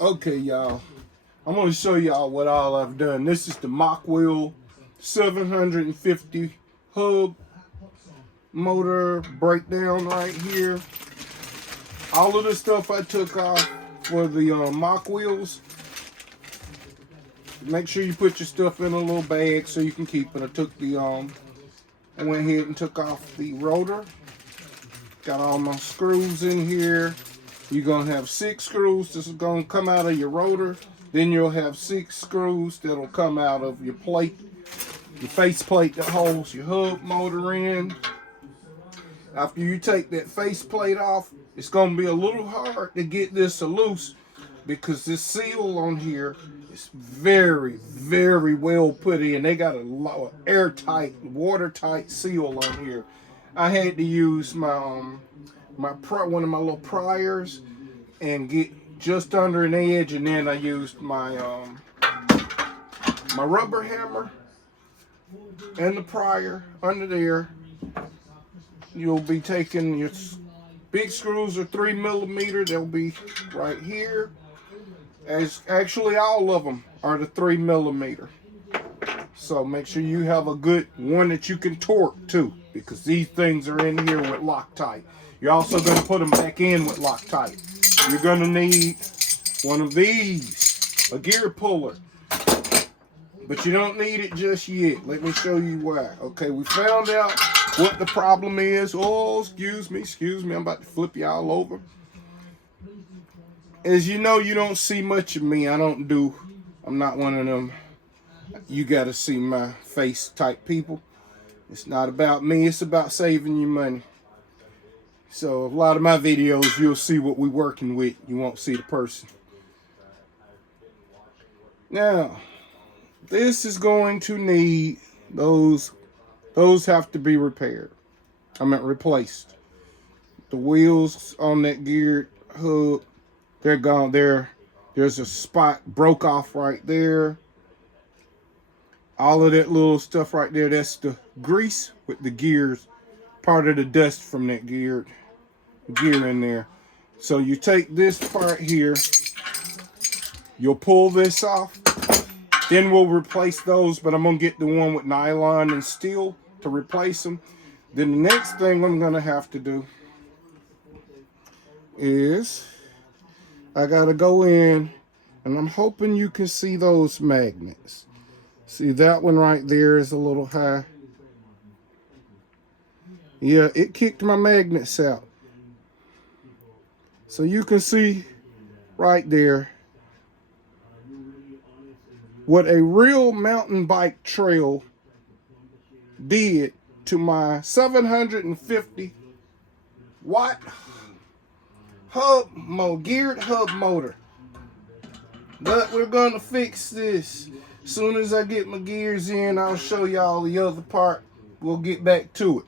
Okay, y'all. I'm going to show y'all what all I've done. This is the Mokwheel 750 hub motor breakdown right here. All of the stuff I took off for the Mokwheels. Make sure you put your stuff in a little bag so you can keep it. I took the I went ahead and took off the rotor. Got all my screws in here. You're going to have 6 screws that's going to come out of your rotor. Then you'll have 6 screws that'll come out of your plate, your face plate that holds your hub motor in. After you take that face plate off, it's going to be a little hard to get this loose because this seal on here is very, very well put in. They got a airtight, watertight seal on here. I had to use my one of my little pliers and get just under an edge, and then I used my my rubber hammer and the plier under there. You'll be taking your big screws are 3 millimeter. They'll be right here. As actually all of them are the 3 millimeter. So make sure you have a good one that you can torque too, because these things are in here with Loctite. You're also going to put them back in with Loctite. You're going to need one of these, a gear puller. But you don't need it just yet. Let me show you why. Okay, we found out what the problem is. Oh, excuse me. I'm about to flip y'all over. As you know, you don't see much of me. I'm not one of them you gotta see my face type people. It's not about me, it's about saving you money. So a lot of my videos, you'll see what we're working with. You won't see the person. Now, this is going to need those have to be repaired. Replaced. The wheels on that geared hub, they're gone. There's a spot broke off right there. All of that little stuff right there, that's the grease with the gears, part of the dust from that gear in there. So you take this part here, you'll pull this off, then we'll replace those, but I'm going to get the one with nylon and steel to replace them. Then the next thing I'm going to have to do is I got to go in, and I'm hoping you can see those magnets. See, that one right there is a little high. Yeah, it kicked my magnets out. So you can see right there what a real mountain bike trail did to my 750 watt geared hub motor. But we're going to fix this. As soon as I get my gears in, I'll show y'all the other part. We'll get back to it.